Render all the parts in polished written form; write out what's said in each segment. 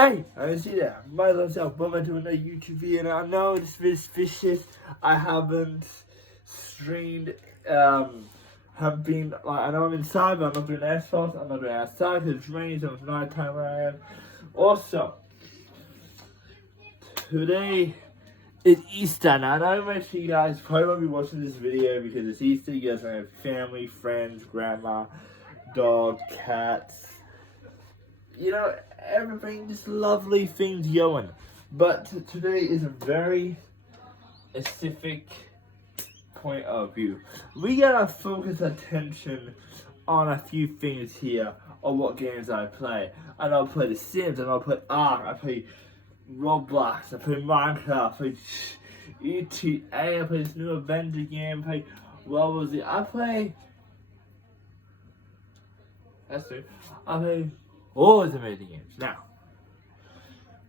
Hey, I see that. My myself, welcome to another YouTube video, and I know it's vicious. I haven't streamed, have been, like, I know I'm inside, but I'm not doing asphalt, I'm not doing outside, because it's raining, so it's night time where I am. Also, today is Easter, and I know most of you guys probably won't be watching this video because it's Easter. You guys might have family, friends, grandma, dog, cats, you know, everything, just lovely things going. But today is a very specific point of view. We gotta focus attention on a few things here on what games I play. And I'll play The Sims, and I'll play Ark, I play Roblox, I play Minecraft, I play ETA, I play this new Avenger game, I play, what was it? I play all these amazing games. Now,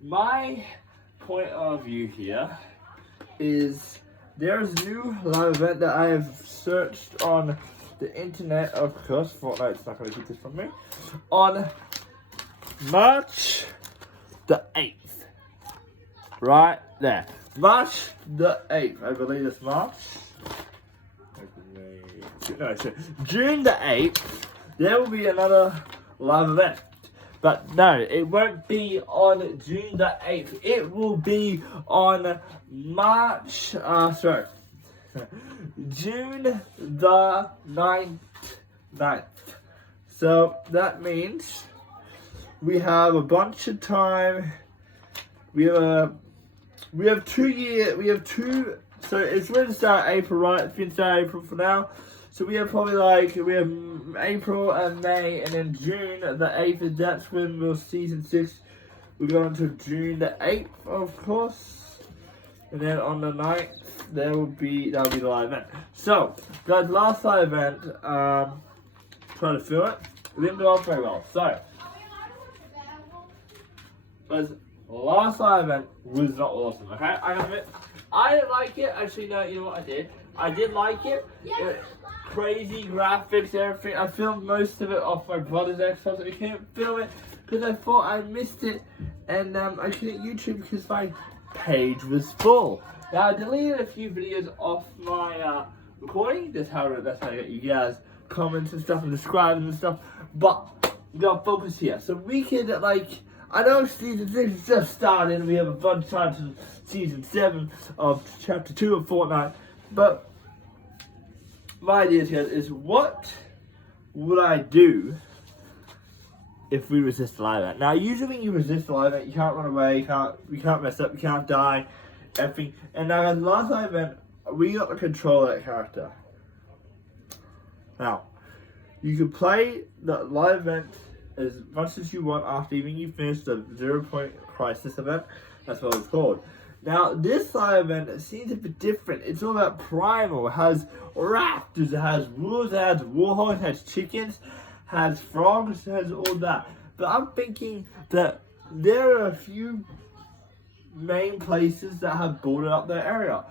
my point of view here is there's a new live event that I have searched on the internet. Of course, Fortnite's not going to keep this from me. On March the 8th. Right there. March the 8th. I believe it's March. No, it's June the 8th. There will be another live event. But no, it won't be on June the 8th. It will be on June the 9th. So that means we have a bunch of time. We have 2 years, so it's going to start April, right? It's going to start April for now. So we have probably we have April and May, and then June the 8th, that's when we'll season 6. We're going to June the 8th, of course. And then on the 9th, that'll be the live event. So, guys, last live event, trying to fill it. It didn't go off very well. So, guys, last live event was not awesome, okay? I admit, I didn't like it. Actually, no, you know what I did? I did like it. Crazy graphics, everything. I filmed most of it off my brother's Xbox. I couldn't film it because I thought I missed it, and I couldn't YouTube because my page was full. Now I deleted a few videos off my recording. That's how I get you guys comments and stuff and subscribing and stuff. But we gotta focus here, so we can I know season 6 just started, and we have a bunch of time to season 7 of chapter 2 of Fortnite, but my idea here is, what would I do if we resist the live event? Now, usually when you resist the live event, you can't run away, you can't mess up, you can't die, everything. And now, at the last live event, we got to control that character. Now, you can play the live event as much as you want after even you finish the 0 Point Crisis event. That's what it's called. Now, this live event seems a bit different. It's all about primal. It has raptors, it has wolves, it has warhorse, it has chickens, has frogs, it has all that. But I'm thinking that there are a few main places that have boarded up their area.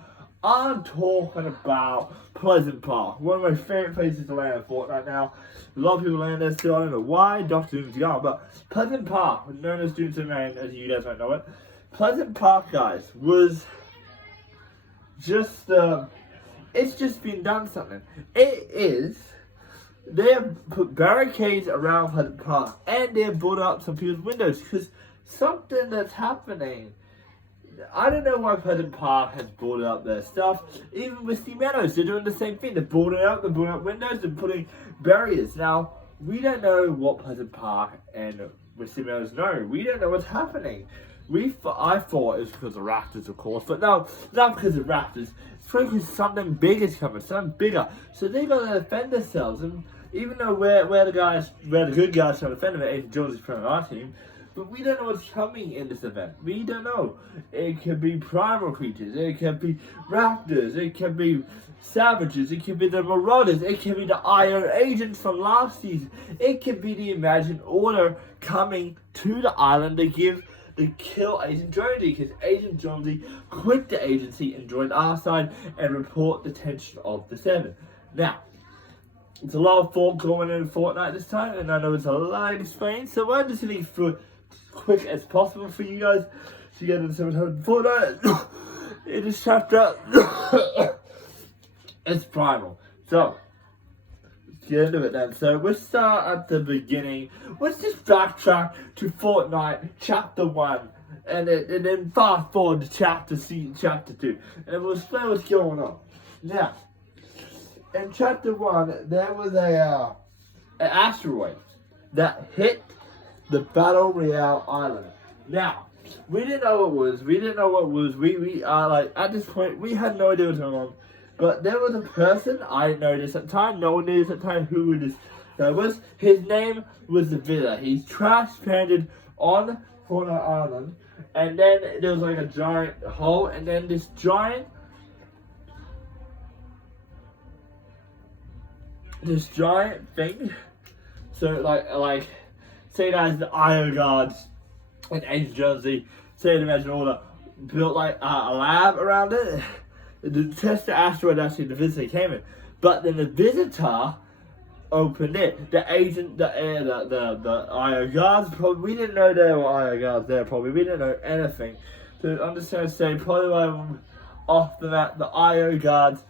I'm talking about Pleasant Park, one of my favorite places to land in Fortnite now. A lot of people land there still. I don't know why. Dr. Doom's gone, but Pleasant Park, known as Doom's Domain, as you guys might know it. Pleasant Park, guys, was just, it's just been done something. They have put barricades around Pleasant Park, and they have boarded up some people's windows, because something that's happening. I don't know why Pleasant Park has boarded up their stuff. Even Misty Meadows, they're doing the same thing. They're boarding up windows, they're putting barriers. Now, we don't know what Pleasant Park and Misty Meadows know. We don't know what's happening. I thought it was because of raptors, of course, but no, not because of raptors. It's because something big is coming, something bigger. So they got to defend themselves. And even though we're the good guys trying to defend them, Agent Jones is playing our team, but we don't know what's coming in this event. We don't know. It could be primal creatures, it could be raptors, it could be savages, it could be the Marauders, it could be the Iron Agents from last season, it could be the Imagined Order coming to the island to kill Agent Jonesy, because Agent Jonesy quit the agency and joined our side and report the tension of the 7. Now, it's a lot of thought going in Fortnite this time, and I know it's a lot to explain, so I'm just going to quick as possible for you guys to get into 700 Fortnite. In this chapter, it's primal. So, let's get into it then. So, we'll start at the beginning. Let's just backtrack to Fortnite Chapter 1. And then fast forward to Chapter 2. And we'll explain what's going on. Now, in Chapter 1, there was an asteroid that hit the Battle Royale Island. Now, we didn't know what it was. We like, at this point, we had no idea what was going on. But there was a person, I didn't know this at the time, no one knew this at the time who this guy was. His name was the Villa. He's transplanted on Fortnite Island. And then there was like a giant hole, and then this giant thing. So like say that as the Iron Guards in Agent Jonesy, say the Imagine Order built like a lab around it to test the asteroid. Actually, the visitor came in, but then the visitor opened it. The Iron Guards, probably, we didn't know there were Iron Guards there, probably. We didn't know anything. To understand, say, probably off the map, the Iron Guards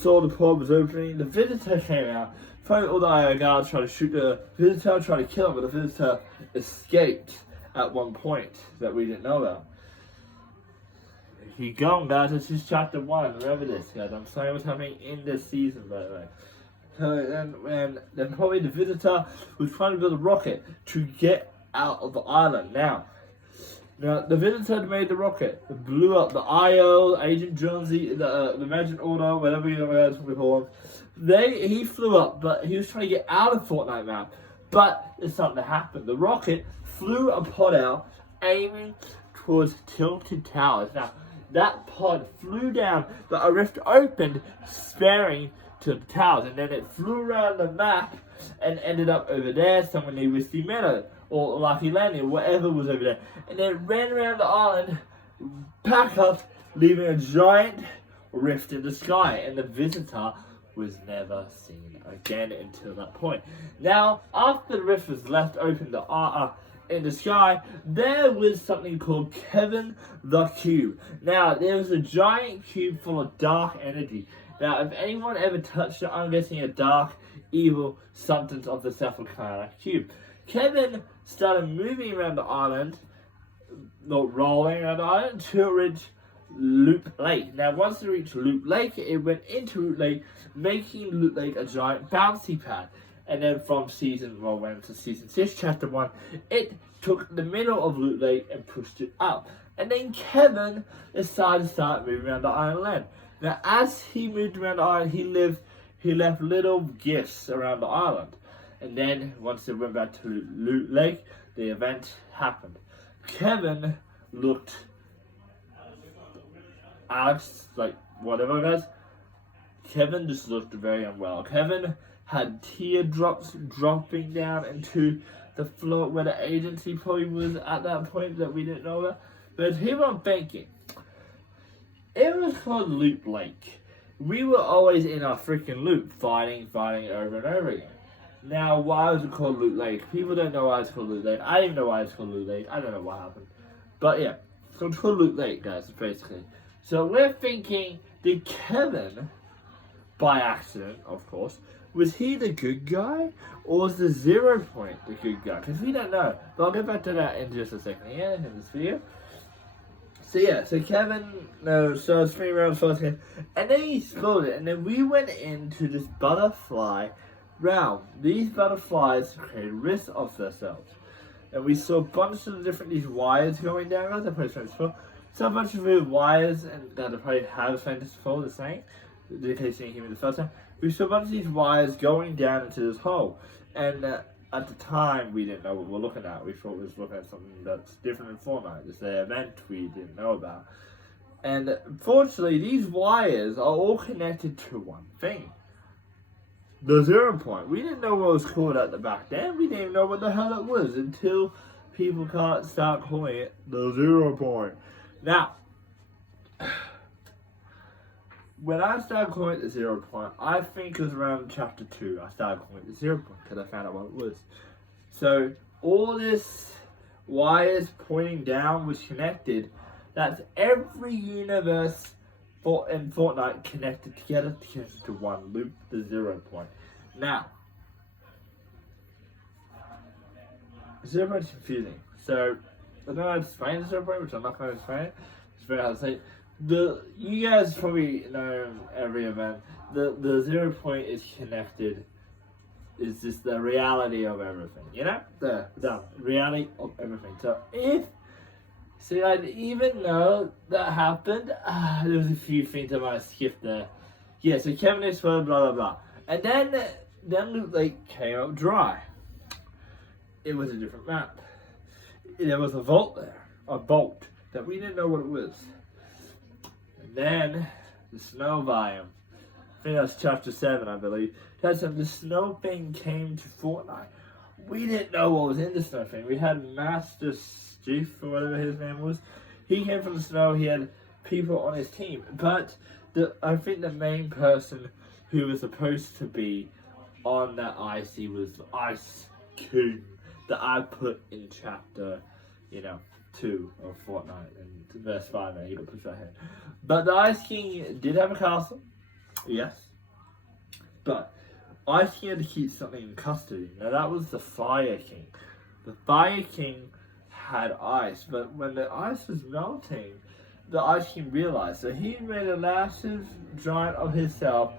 saw the port was opening. The visitor came out. Probably all the Iron Guards tried to shoot the visitor, tried to kill him, but the visitor escaped at one point that we didn't know about. Keep going, guys. This is Chapter 1. Remember this, guys. I'm sorry what's happening in this season, by the way. So then probably the visitor was trying to build a rocket to get out of the island. Now the visitor made the rocket, blew up the IO, Agent Jonesy, the Imagine Order, whatever you guys want to call them. He flew up, but he was trying to get out of Fortnite map. But it's something that happened. The rocket flew a pod out, aiming towards Tilted Towers. Now that pod flew down, but a rift opened, sparing to the towers, and then it flew around the map and ended up over there, somewhere near Whiskey Meadow or Lucky Landing, or whatever was over there, and then it ran around the island, back up, leaving a giant rift in the sky, and the visitor was never seen again until that point. Now, after the rift was left open in the sky, there was something called Kevin the Cube. Now, there was a giant cube full of dark energy. Now, if anyone ever touched it, I'm guessing a dark, evil substance of the Cephalcana cube. Kevin started moving around the island, not rolling around the island, until it reached Loop Lake. Now, once it reached Loop Lake, it went into Loop Lake, making Loop Lake a giant bouncy pad. And then from went to Season 6, Chapter 1, it took the middle of Loop Lake and pushed it up. And then Kevin decided to start moving around the island. Now, as he moved around the island, he left little gifts around the island. And then, once it went back to Loot Lake, the event happened. Kevin looked... Alex, like, whatever guys. Kevin just looked very unwell. Kevin had teardrops dropping down into the floor where the agency probably was at that point that we didn't know about. But here's what I'm thinking. It was called Loop Lake. We were always in our freaking loop, fighting over and over again. Now, why was it called Loot Lake? People don't know why it's called Loot Lake. I don't even know why it's called Loot Lake. I don't know what happened. But yeah, so it's called Loot Lake, guys, basically. So we're thinking, did Kevin, by accident, of course, was he the good guy? Or was the 0 Point the good guy? Because we don't know. But I'll get back to that in just a second here in this video. So yeah, so Kevin, so spinning around first game, and then he exploded, and then we went into this butterfly realm. These butterflies created rifts of themselves, and we saw a bunch of these wires going down. Guys, I'm pretty sure so a bunch of weird wires, and that I probably have Fantasy 4 the same. In case you didn't hear me the first time, we saw a bunch of these wires going down into this hole, and at the time, we didn't know what we were looking at. We thought we was looking at something that's different in Fortnite. It's an event we didn't know about. And fortunately, these wires are all connected to one thing. The 0 Point. We didn't know what it was called at the back then. We didn't even know what the hell it was until people start calling it the 0 Point. Now, when I started calling it the 0 Point, I think it was around Chapter 2. I started calling it the 0 Point because I found out what it was. So, all this wires pointing down was connected. That's every universe in Fortnite connected together to one loop, the 0 point. Now, 0 point is confusing. So, I don't know how to explain the 0 point, which I'm not going to explain. It's very hard to say. You guys probably know every event. The 0 point is connected. Is just the reality of everything, you know? The reality of everything. So even though that happened, there was a few things I might have skipped there. Yeah, so Kevin exploded, blah blah blah. And then Loot Lake came out dry. It was a different map. There was a vault there. A vault that we didn't know what it was. And then the snow biome. I think that's chapter 7, I believe. The snow thing came to Fortnite. We didn't know what was in the snow thing. We had Master Chief, or whatever his name was. He came from the snow. He had people on his team. But I think the main person who was supposed to be on that icy was the Ice King that I put in chapter, 2 of Fortnite and verse 5. And he got pushed right here. But the Ice King did have a castle. Yes. But Ice King had to keep something in custody. Now that was the Fire King. The Fire King had ice, but when the ice was melting, the Ice King realized. So he made a massive giant of himself,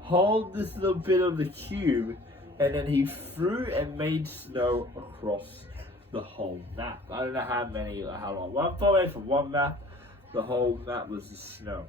hold this little bit of the cube, and then he threw and made snow across the whole map. I don't know how long. One away from one map, the whole map was the snow.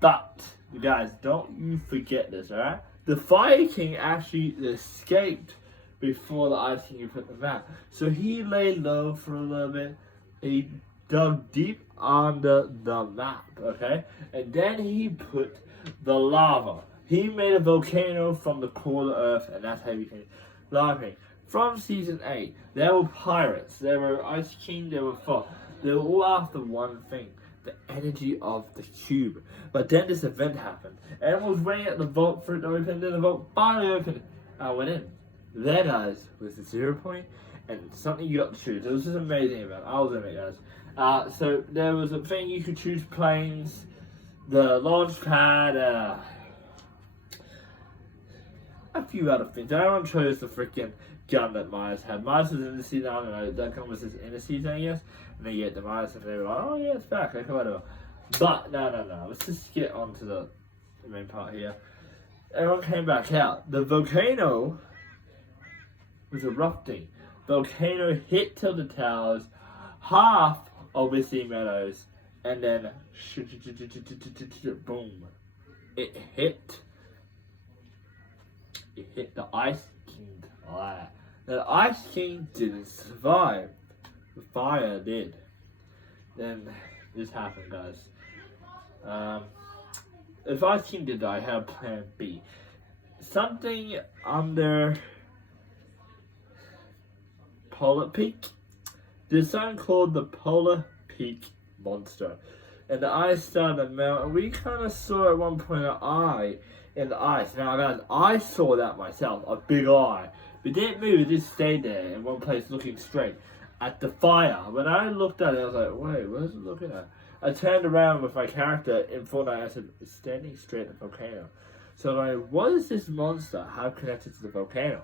But, you guys, don't you forget this, alright? The Fire King actually escaped before the Ice King put the map. So he lay low for a little bit. He dug deep under the map, okay? And then he put the lava. He made a volcano from the core of the earth, and that's how he became Lava King. From Season 8, there were pirates, there were Ice King, there were Fog. They were all after one thing. The energy of the cube. But then this event happened. Everyone was waiting at the vault for it to open. Then the vault finally opened. I went in. There, guys, was the 0 point and something you got to choose. It was just an amazing event. I was in it, guys. So there was a thing you could choose planes, the launch pad, a few other things. Everyone chose the freaking gun that Myers had. Myers was in the season, I don't know, that gun was in the season, I guess. And they get the Myers and they were like, oh yeah, it's back, okay, whatever. But, no, let's just get on to the main part here. Everyone came back out. The volcano was erupting. Volcano hit Tilted Towers, half of Misty Meadows, and then boom. It hit the Ice King. The Ice King didn't survive. The fire did. Then this happened, guys. If Ice King did die, I had plan B. Something under Polar Peak. There's something called the Polar Peak Monster. And the ice started to melt, and we kind of saw at one point an eye in the ice. Now, guys, I saw that myself, a big eye. But it didn't move, it just stayed there in one place looking straight at the fire. When I looked at it, I was like, wait, what is it looking at? I turned around with my character in Fortnite, I said, it's standing straight at the volcano. So I'm like, what is this monster? How connected to the volcano?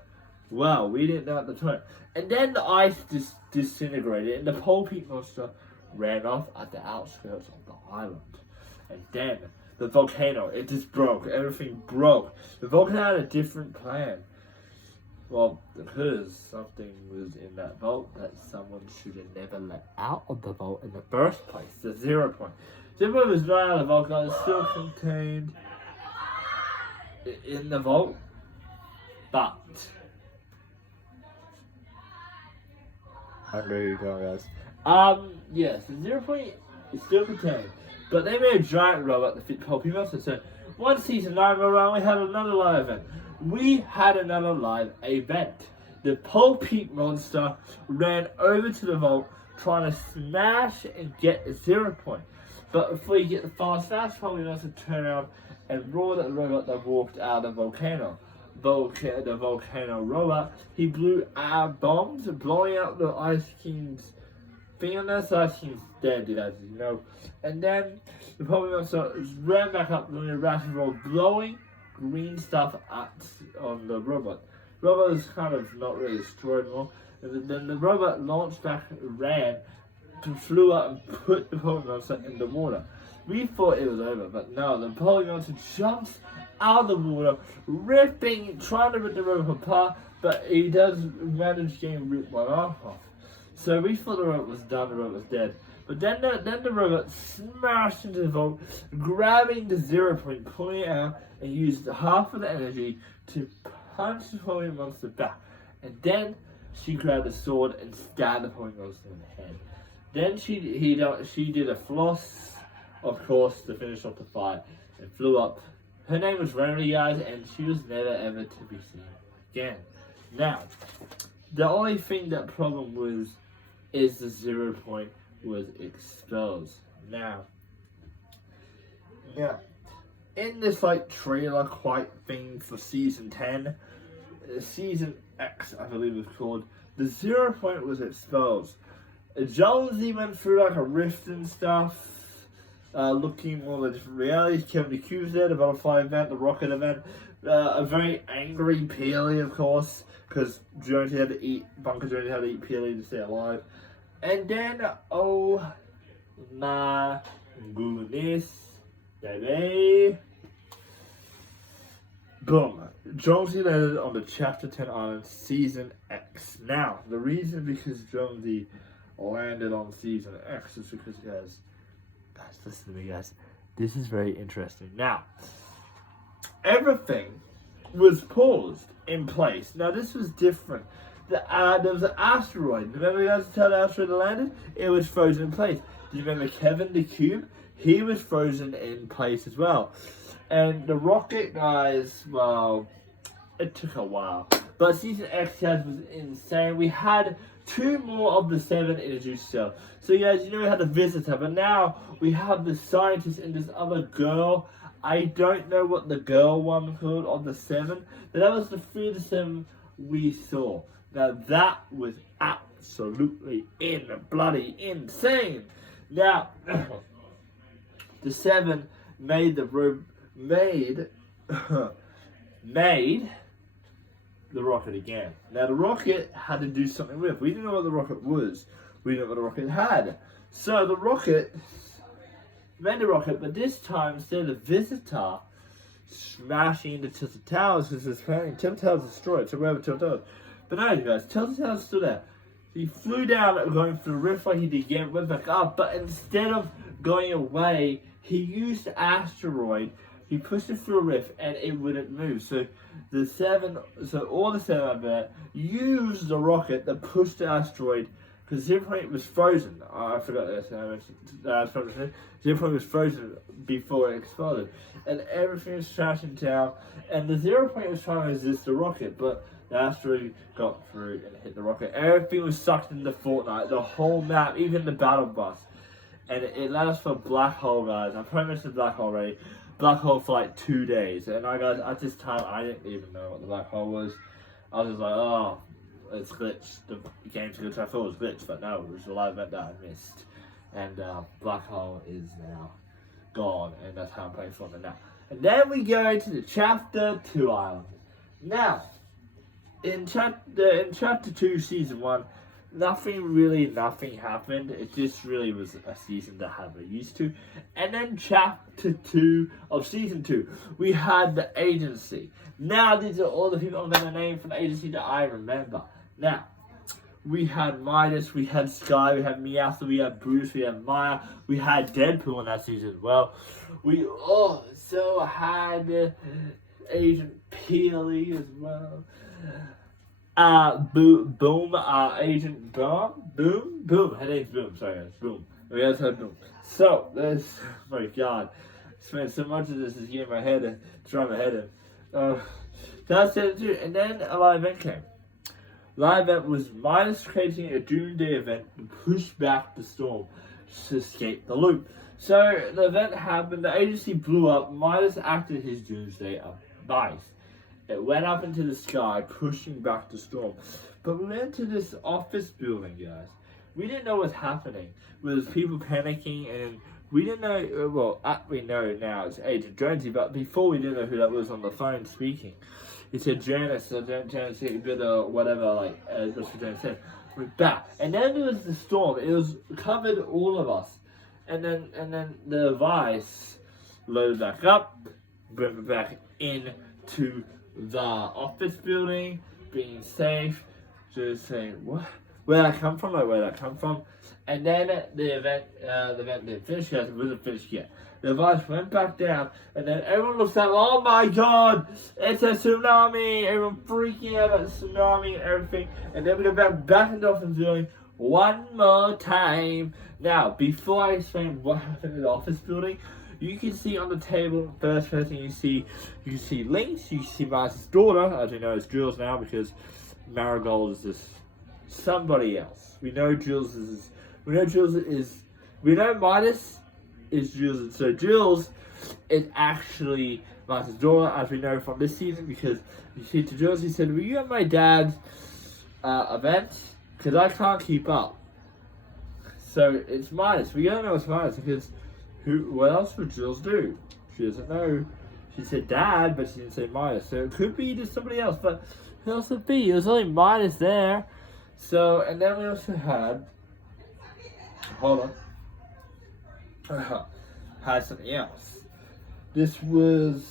Well, we didn't know at the time. And then the ice just disintegrated, and the Polar Peak Monster ran off at the outskirts of the island. And then the volcano, it just broke. Everything broke. The volcano had a different plan. Well, because something was in that vault that someone should have never let out of the vault in the first place. The 0 point. 0 point was not out of the vault, guys. It's still contained in the vault. But there you go, guys. Yes, the 0 point is still contained. But they made a giant robot that fit Polar Peak Monster. So, one season 9 rolled around, we had another live event. We had another live event. The Polar Peak Monster ran over to the vault, trying to smash and get a 0 point. But before you get the fast, Polar Peak Monster turned around and roared at the robot that walked out of the volcano. the volcano robot, he blew bombs, blowing out the Ice King's fingernails. Ice King's dead, as you know. And then the Pokemon ran back up doing a rapid roll, blowing green stuff on the robot. The robot was kind of not really destroyed anymore. And then the robot launched back, ran, flew up and put the Pokemon in the water. We thought it was over, but no, the Pokemon jumps out of the water, trying to rip the robot apart, but he does manage getting ripped one arm off. So we thought the robot was done, the robot was dead. But then the robot smashed into the vault, grabbing the 0 point, pulling it out, and used half of the energy to punch the Pokemon monster back. And then she grabbed a sword and stabbed the Pokemon monster in the head. Then she did a floss, of course, to finish off the fight, and flew up. Her name was Remedy, guys, and she was never ever to be seen again. Now, the only thing that problem was is the 0 point was exposed. Now, in this trailer quite thing for season 10, season X, I believe it was called, the 0 point was exposed. Jonesy went through a rift and stuff, looking all the different realities. Kevin the Cube's there, the Butterfly event, the Rocket event, a very angry Peely, of course, because Bunker Jonesy had to eat Peely to stay alive. And then, oh my goodness, baby. Boom. Jonesy landed on the Chapter 10 Island, Season X. Now, the reason because Jonesy landed on Season X is because, guys, listen to me, guys. This is very interesting. Now, everything was paused in place. Now, this was different. There was an asteroid. Remember, guys, how the asteroid landed? It was frozen in place. Do you remember Kevin the Cube? He was frozen in place as well. And the rocket, guys, well, it took a while. But Season X, guys, was insane. We had 2 more of the 7 introduced still. So, guys, we had the visitor, but now we have the scientist and this other girl. I don't know what the girl one called of the 7, but that was the 3 of the 7 we saw. Now, that was absolutely bloody insane. Now, the 7 made the rocket again. Now the rocket had to do something with. We didn't know what the rocket was. We didn't know what the rocket had. So the rocket made the rocket, but this time instead of the visitor smashing into Tilted Towers, because it's apparently Tilted Towers destroyed. So wherever Tilted Towers. But no, you guys, Tilted Towers is still there. He flew down, going through the rift like he did again, went back up, but instead of going away, he used the asteroid. He pushed it through a rift and it wouldn't move. So all the 7 out there used the rocket that pushed the asteroid, because 0 point was frozen. I forgot this. I 0 point was frozen before it exploded, and everything was trashing down. And the 0 point was trying to resist the rocket, but the asteroid got through and hit the rocket. Everything was sucked into Fortnite, the whole map, even the battle bus. And it led us for Black Hole, guys. I probably mentioned Black Hole already. Black Hole for 2 days. And guys, at this time, I didn't even know what the Black Hole was. I was just like, oh, it's glitched. The game's glitched. I thought it was glitched, but no, it was a live event that I missed. And Black Hole is now gone, and that's how I'm playing Fortnite now. And then we go to the Chapter 2 Island. Now, in Chapter 2, Season 1, nothing happened. It just really was a season that I haven't used to. And then Chapter 2 of Season 2, we had the agency. Now, these are all the people I'm going to name from the agency that I remember. Now, we had Midas, we had Sky, we had Meowth, we had Bruce, we had Maya, we had Deadpool in that season as well. We also had Agent Peely as well. Boom, Agent Boom. Her name's Boom, sorry guys, Boom. We also had Boom. So, oh my god. I spent so much of this is getting my head in, trying my head in. That's it too. And then a live event came. Live event was Midas creating a Doomsday event to push back the storm to escape the loop. So the event happened, the agency blew up, Midas acted his Doomsday device. It went up into the sky, pushing back the storm. But we went to this office building, guys. We didn't know what's happening. There was people panicking, and we didn't know. Well, we know now it's Agent Jonesy, but before we didn't know who that was on the phone speaking. He said, Janice, so Janice, you better whatever, like, that's what Janice said. We're back. And then there was the storm. It was covered all of us. And then the vice loaded back up, bring it back into the office building, being safe, just saying, what? Where'd I come from? Like, where'd I come from? And then the event didn't finish yet. It wasn't finished yet. The vice went back down, and then everyone looks at, oh my god, it's a tsunami! Everyone freaking out about the tsunami and everything. And then we go back into the office building one more time. Now, before I explain what happened in the office building, you can see on the table, first thing you can see Lynx, you can see Midas' daughter, as we know it's Jules now, because Marigold is just somebody else. We know Midas is Jules, so Jules is actually Midas' daughter, as we know from this season, because you see to Jules, he said, were you at my dad's event? Because I can't keep up. So it's Midas. We don't know it's Midas, because what else would Jules do? She doesn't know. She said dad, but she didn't say Midas. So it could be just somebody else, but who else would be? It was only Midas there. So, and then we also had, hold on, had something else. This was,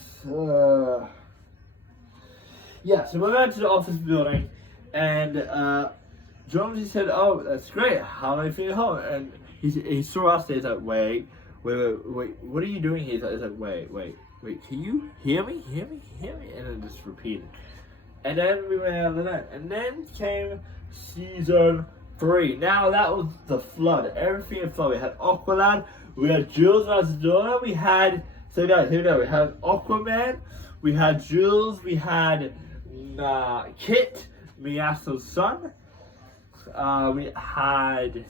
yeah, so we went to the office building, and Jonesy said, oh, that's great, how do I feel home? And he saw us, he's like, wait, what are you doing here? He's like, wait, can you hear me? And then just repeated. And then we went out of the night. And then came season 3. Now that was the flood. Everything in flood. We had Aqualad, we had Jules as daughter, we had, so guys, here we go. We had Aquaman, we had Jules, we had Kit, Miasto's son. We had,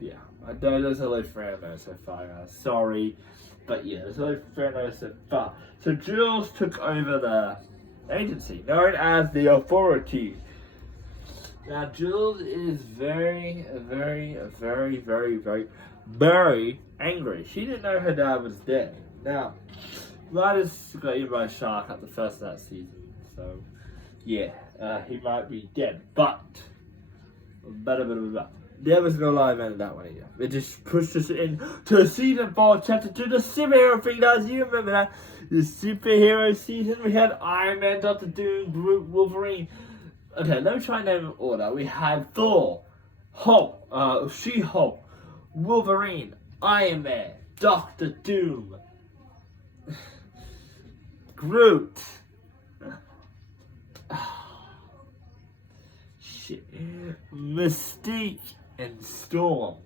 yeah, there's only Fernando so far, guys. Sorry, but yeah, there's only Fernando so far. So Jules took over the agency, known as the Authority. Now Jules is very angry. She didn't know her dad was dead. Now, Midas got eaten by a shark at the first of that season, so yeah, he might be dead, but there was no live end in that one either. It just pushed us in to season 4, chapter 2, the superhero thing, guys. You remember that? The superhero season. We had Iron Man, Dr. Doom, Groot, Wolverine. Okay, let me try and name in order. We had Thor, Hulk, She-Hulk, Wolverine, Iron Man, Dr. Doom, Groot. Mystique and Storm.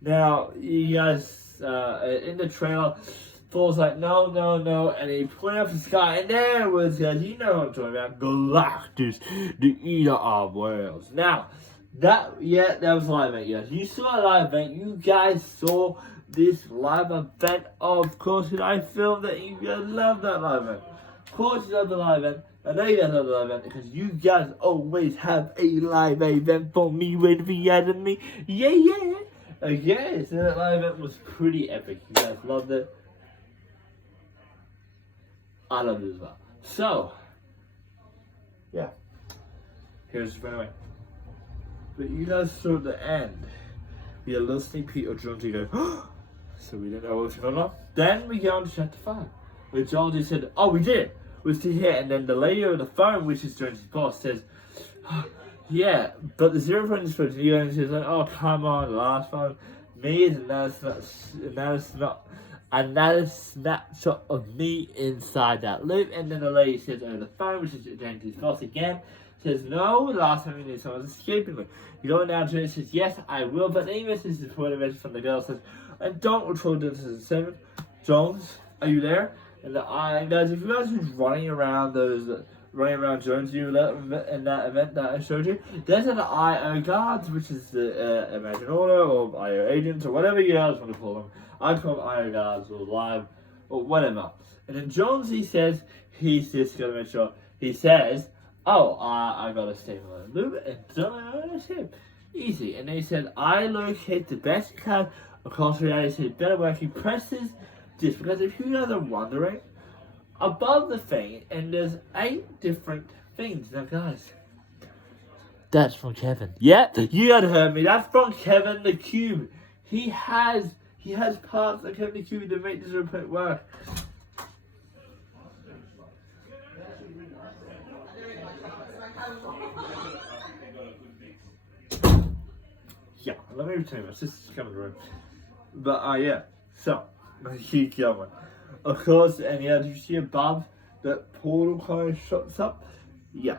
Now, you guys, in the trailer, Thor's like, no, and he pointed up the sky, and there it was, guys, you know what I'm talking about, Galactus, the eater of worlds. Now, that was a live event, guys. You saw a live event, you guys saw this live event, of course, and I filmed it, you guys love that live event. Of course you love the live event. I know you guys love the live event because you guys always have a live event for me waiting for you guys and me. Yeah. Okay, so that live event was pretty epic. You guys loved it. I loved it as well. So, yeah. Here's the runaway. But you guys saw the end. We had a little sneak peek of Jonesy go, so we didn't know what was going on. Then we get on to chapter 5. Where Jonesy said, oh, we did. We're still here. And then the lady over the phone, which is Jonesy's boss, says, yeah, but the 0 point is supposed to be, and she's like, oh, come on, the last one. Me, and that is snapshot of me inside that loop. And then the lady says over the phone, which is Jonesy's boss again, says, no, the last time we knew someone was escaping me. You go down to it, says, yes, I will, but then he misses the point of message from the girl, says, and don't record this as a 7. Jones, are you there? And guys, if you guys were running around Jones in that event that I showed you, there's an IO guards, which is the Imagine Order or IO agents or whatever you guys want to call them. I call them IO guards or live or whatever. And then Jonesy says he's just gonna make sure. He says, "Oh, I gotta stay on the loop and don't him." Easy. And then he said, "I locate the best card across reality. So better work." He presses this because if you guys are wondering, above the thing, and there's 8 different things. Now, guys, that's from Kevin. Yeah, you had heard me. That's from Kevin the Cube. He has parts of Kevin the Cube to make this report work. Yeah, let me return this. This is coming room. But yeah. So keep going. Of course, and yeah, did you see above that portal kind of shuts up? Yeah.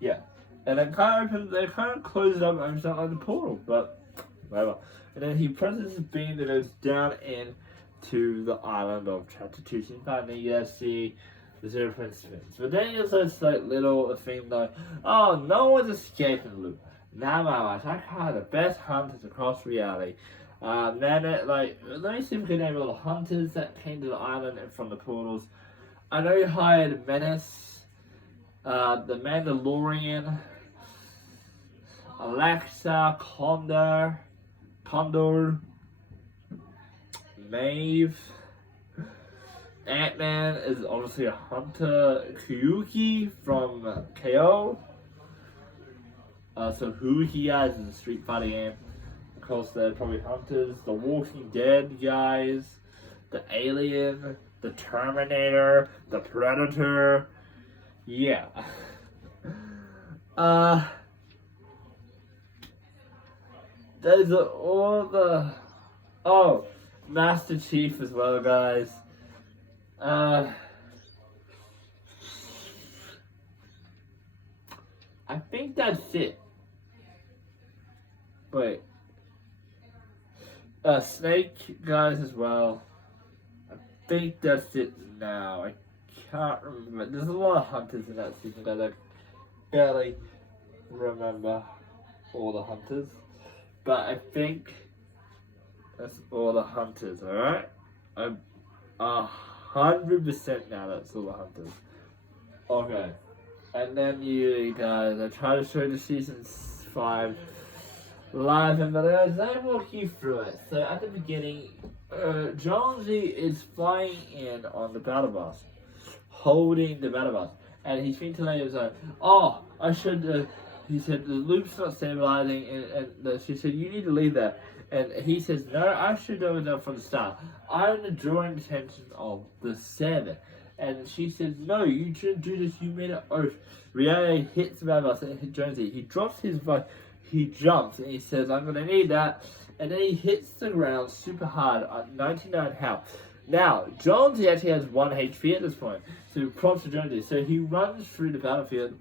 Yeah. And it kind of opens, they kind of close it up and opens up like the portal, but whatever. And then he presses his beam that goes down into the island of Chapter 2. So finally you guys see the 0 point spins. But then there's this like little thing like, oh, no one's escaping the loop. Now my life, I hired the best hunters across reality. Then let me see if we can name all the hunters that came to the island and from the portals. I know you hired Menace, the Mandalorian, Alexa, Condor, Maeve, Ant-Man is obviously a hunter, Kyuki from KO. So who he guys is a Street Fighter game. Of course, they're probably hunters, the Walking Dead guys, the Alien, the Terminator, the Predator. Yeah. Those are all the. Oh, Master Chief as well, guys. I think that's it. Wait. Snake guys as well. I think that's it now. I can't remember. There's a lot of hunters in that season, guys. I barely remember all the hunters. But I think that's all the hunters, alright? I'm 100% now that's all the hunters. Okay. And then you guys, I try to show the season 5 live in videos. Let me walk you through it. So at the beginning, Jonesy is flying in on the battle bus, holding the battle bus, and he's been telling his own, "Oh, I should." He said the loop's not stabilizing, and she said you need to leave that. And he says, "No, I should have done from the start. I'm the drawing attention of the 7." And she says, "No, you shouldn't do this. You made an oath." Reality hits the battle bus and hits Jonesy. He drops his bike. He jumps and he says, "I'm gonna need that." And then he hits the ground super hard at 99 health. Now, Jonesy actually has 1 HP at this point. So props to Jonesy. So he runs through the battlefield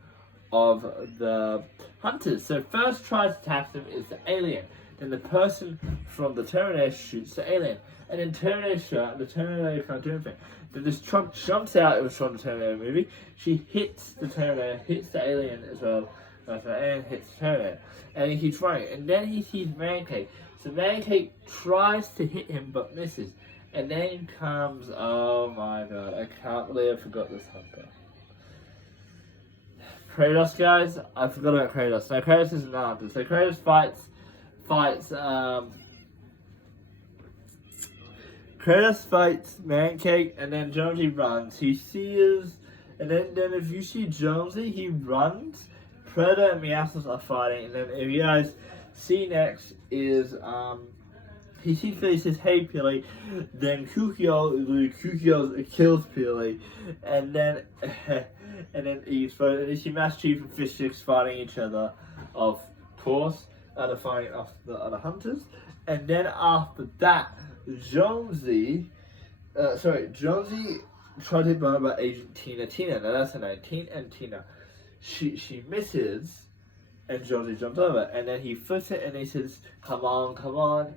of the hunters. So first tries to attack them is the alien. Then the person from the Terminator shoots the alien. And then Terminator shot, the Terminator can't do anything. Then this truck jumps out, it was from the Terminator movie. She hits the Terminator, hits the alien as well. And hits the Terminator. And he keeps running. And then he sees Mancake. So Mancake tries to hit him but misses. And then comes, oh my god, I can't believe I forgot this hunter. Kratos, guys, I forgot about Kratos. Now Kratos is an hunter. So Kratos fights Mancake, and then Jonesy runs. He sees, and then if you see Jonesy, he runs. Predator and Meowscles are fighting, and then if you guys see next is he sees Philly, says, "Hey Philly," then Kukio kills Philly, and then he's fighting, and you see Master Chief and Fish Sticks fighting each other, of course, they're fighting off the other hunters, and then after that, Jonesy tried to hit by Agent Tina. Now that's her name, Tina. She misses, and Jonesy jumps over, and then he flips it, and he says, come on,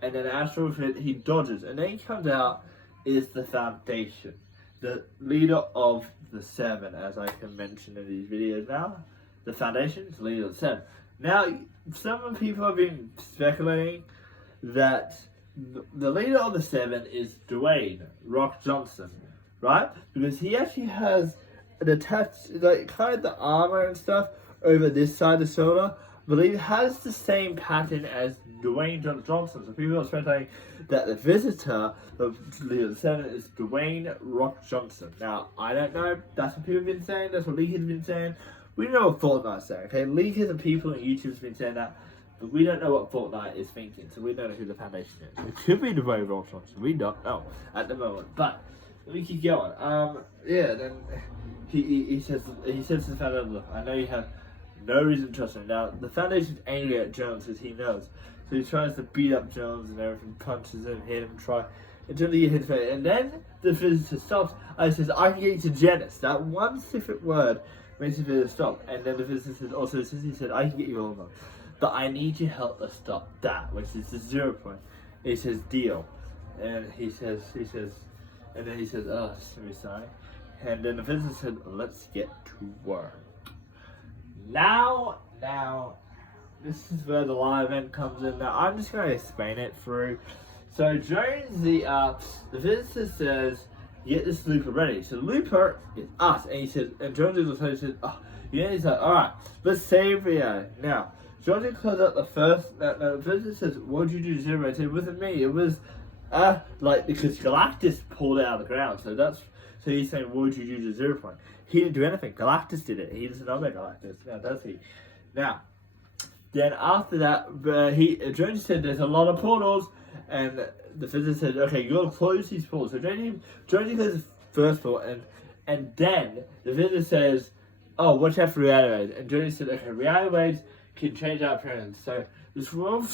and then after he dodges, and then he comes out is the Foundation, the leader of the 7, as I can mention in these videos now. The Foundation is the leader of the 7. Now, some people have been speculating that the leader of the 7 is Dwayne Rock Johnson, right? Because he actually has an attached, like kind of the armor and stuff over this side of the shoulder, but he has the same pattern as Dwayne Johnson. So people are speculating that the visitor of leader of the 7 is Dwayne Rock Johnson. Now, I don't know. That's what people have been saying. That's what leakers have been saying. We know what Fortnite's saying, okay? Leakers and people on YouTube have been saying that. But we don't know what Fortnite is thinking, so we don't know who the foundation is. It could be Dwayne Rock Johnson. We don't know at the moment. But let me keep going. Yeah. Then he says to the foundation, "Look, I know you have no reason to trust me." Now the foundation's angry at Jones because he knows, so he tries to beat up Jones and everything, punches him, hit him, until he hits face. And then the visitor stops. And says, "I can get you to Janice." That one specific word makes the visitor stop. And then the visitor says, he said, "I can get you all of them. But I need your help to stop that," which is the 0 point. He says, "Deal." And he says, and then he says, "Oh, I'm sorry." And then the visitor said, "Let's get to work." Now, this is where the live event comes in. Now, I'm just going to explain it through. So, Jones, the visitor says, "Get this looper ready." So, the looper is us. And he says, and Jones says, "Oh, yeah." He's like, "All right, let's save Rio." Now, Jonesy closed up the first. The visitor says, "What did you do, Zero?" I said, "It wasn't me. It was, because Galactus pulled it out of the ground." So he's saying, "What did you do to 0 point?" He didn't do anything. Galactus did it. He doesn't know about Galactus. Now, does he? Now, then after that, Jonesy said, "There's a lot of portals," and the visitor said, "Okay, you gotta close these portals." So Jonesy closes the first portal, and then the visitor says, "Oh, watch out for reality waves." And Jonesy said, "Okay, reality waves can change our appearance." So this world,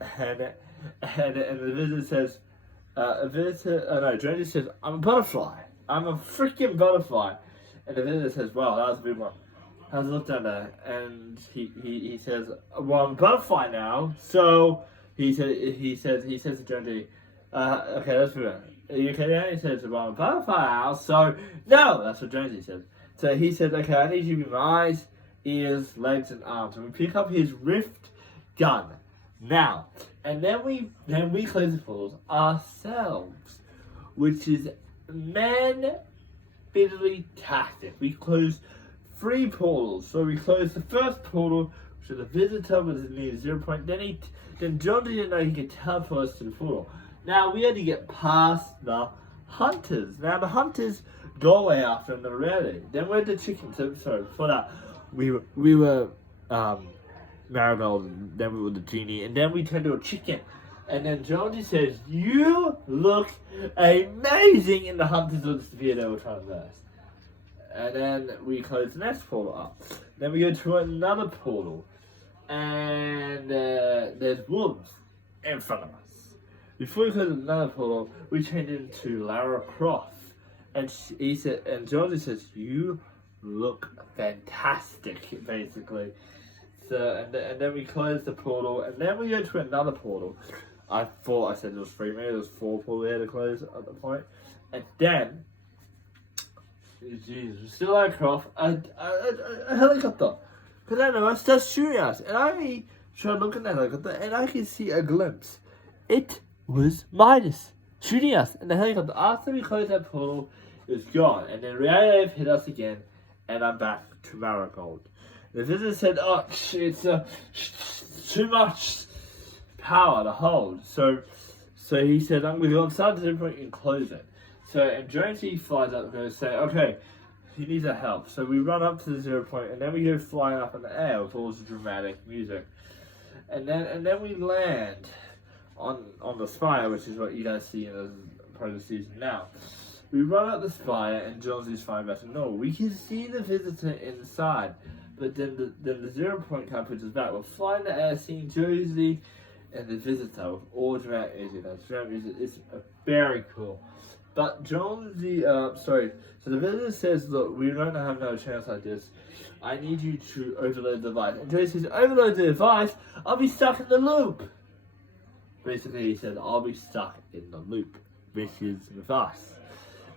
and the visitor says, Jonesy says, "I'm a butterfly. I'm a freaking butterfly." And the visitor says, "Wow, that was a big one. How's it look down there?" And he says, "Well, I'm a butterfly now." So he says to Jonesy, "Okay, let's move on. Are you okay now?" He says, "Well, I'm a butterfly now." So no, that's what Jonesy says. So he said, "Okay, I need you to be my eyes, ears, legs, and arms." And we pick up his rift gun. Now, and then we close the portals ourselves, which is bitterly tactic. We close 3 portals. So we close the first portal, which the visitor was near 0 point. Then John didn't know he could teleport us to the portal. Now we had to get past the hunters. Now the hunters go away after him, they're ready. Then we're the chickens. So sorry, before that, we were Marigold, and then we were the genie, and then we turned to a chicken. And then Jonesy says, "You look amazing," and the hunters will disappear. They were trying to burst. And then we close the next portal up. Then we go to another portal, and there's wolves in front of us. Before we close another portal, we change into Lara Croft, and Jonesy says, "You look fantastic," basically. So and then we close the portal, and then we go to another portal. I thought I said there was 3, maybe there was 4 portals there to close at the point. And then, Jesus, we're still at Croft, a helicopter. Because I know it starts shooting us, and I tried looking at the helicopter, and I can see a glimpse. It was Midas shooting us in the helicopter. After we closed that portal, it was gone, and then reality wave hit us again, and I'm back to Marigold. The visitor said, "Oh, it's too much power to hold." So he said, "I'm going to go inside the 0 point and close it." So, and Jonesy flies up and goes say, "Okay, he needs our help." So we run up to the 0 point, and then we go flying up in the air with all this dramatic music. And then we land on the spire, which is what you guys see in the part of the season now. We run up the spire, and Jonesy's flying back. No, we can see the visitor inside. But then the 0 point kind of puts us back. We're flying in the air, seeing Jonesy and the visitor with all dramatic music. That dramatic music is very cool. But Jonesy, so the visitor says, "Look, we don't have no chance like this. I need you to overload the device." And Jonesy says, "Overload the device? I'll be stuck in the loop." Basically, he said, "I'll be stuck in the loop," which is with us.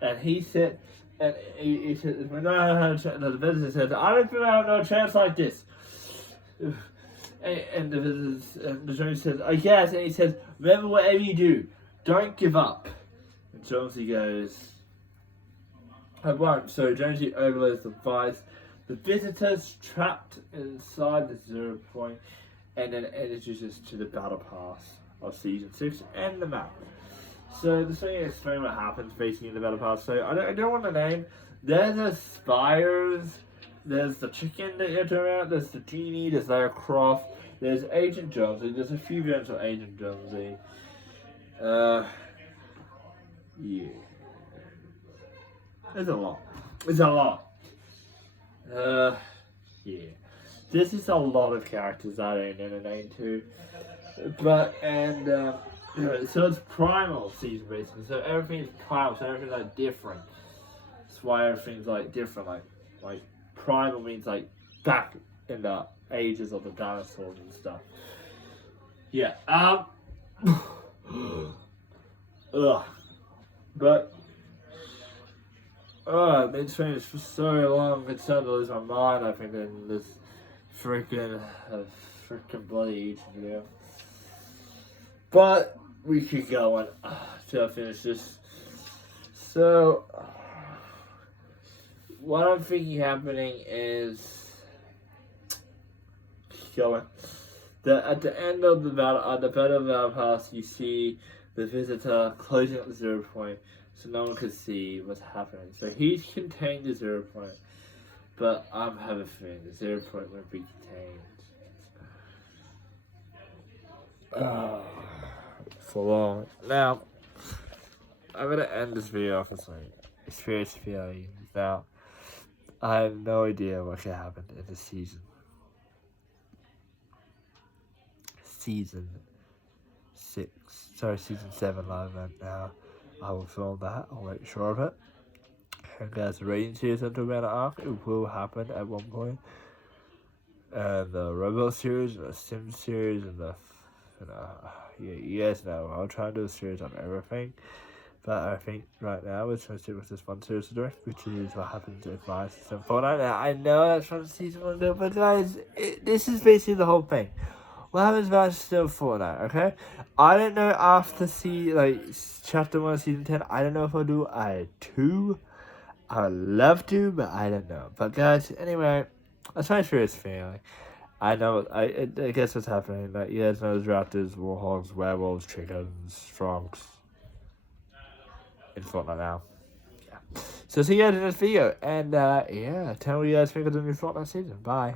And he said, and he said, "We don't have no chance." The visitor says, "I don't think I have no chance like this." And the Jonesy says, "I guess," and he says, "Remember, whatever you do, don't give up." And Jonesy goes, "I won't." So Jonesy overloads the device. The visitors trapped inside the 0 point, and then introduces to the battle pass of season 6 and the map. So this way, explain what happens basically in the battle pass. So I don't want to name. There's the spires. There's the chicken that you turn around. There's the genie. There's Lara Croft. There's Agent Jonesy. There's a few variants of Agent Jonesy. Yeah. There's a lot. There's a lot. Yeah. This is a lot of characters that I ain't gonna name too. But, so it's primal season basically. So everything's primal, so everything's like different. That's why everything's like different. Like primal means like back in the ages of the dinosaurs and stuff. Yeah. Ugh. But I've been training this for so long. It's starting to lose my mind. I think in this freaking bloody video. But we keep going till I finish this. So what I'm thinking happening is going. At the end of the battle pass, you see the visitor closing up the 0 point, so no one could see what's happening. So he's contained the 0 point, but I'm having a feeling the 0 point won't be contained. For long. Now, I'm gonna end this video off with some experience feelings. Now, I have no idea what could happen in this season. Season 7 live event. Now, I will film that. I'll make sure of it. And there's a rating series until Banner Arc. It will happen at one point. And the Rebel series, and the Sim series, and the you guys know I'll try and do a series on everything, but I think right now we're trying to stick with this one series to direct, which is what happens in my season 4. Now I know that's from season 1, but guys, this is basically the whole thing. What happens about still Fortnite, okay? I don't know after chapter 1 of season 10. I don't know if I'll do a 2. I would love to, but I don't know. But guys, anyway, that's my serious feeling. I know, I guess what's happening. Like, you guys know there's raptors, warhogs, werewolves, chickens, frogs in Fortnite now. Yeah. So see you guys in this video. And, yeah, tell me what you guys think of the new Fortnite season. Bye.